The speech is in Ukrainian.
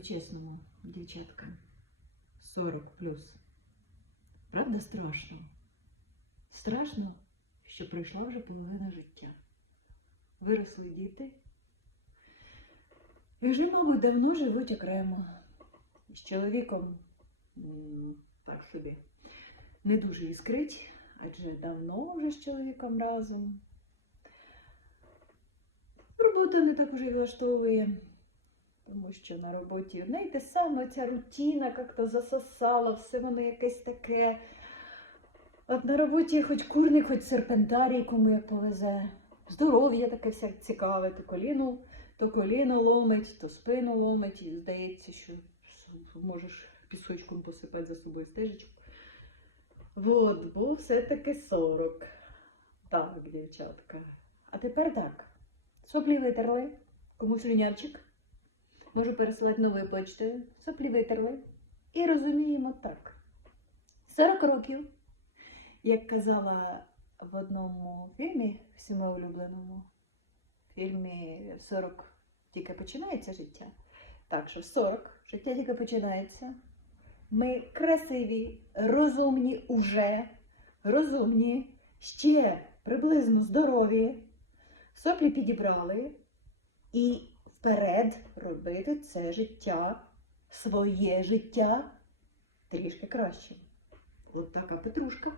по-чесному, дівчатка. 40 плюс. Правда страшно? Страшно, що пройшла вже половина життя. Виросли діти. І вже, мабуть, давно живуть окремо. З чоловіком так собі не дуже іскрить, адже давно вже з чоловіком разом. Робота не так уже влаштовує, тому що на роботі одне те саме, ця рутина як-то засосала, все воно якесь таке. От на роботі хоч курник, хоч серпентарій, кому як повезе. Здоров'я таке все цікаве, то коліно, то коліно ломить, то спину ломить, і здається, що можеш пісочком посипати за собою стежечку. Вот, бо все-таки 40. Так, дівчатка. А тепер так. Соплі витерли. Кому слюнявчик? Можу пересилати новою почтою. Соплі витерли. І розуміємо так. 40 років, як казала в одному фільмі, всіма улюбленому, фільмі 40 тільки починається життя. Так що 40 життя тільки починається. Ми красиві, розумні уже, розумні, ще приблизно здорові. Соплі підібрали і вперед робити це життя, своє життя трішки краще. От така петрушка.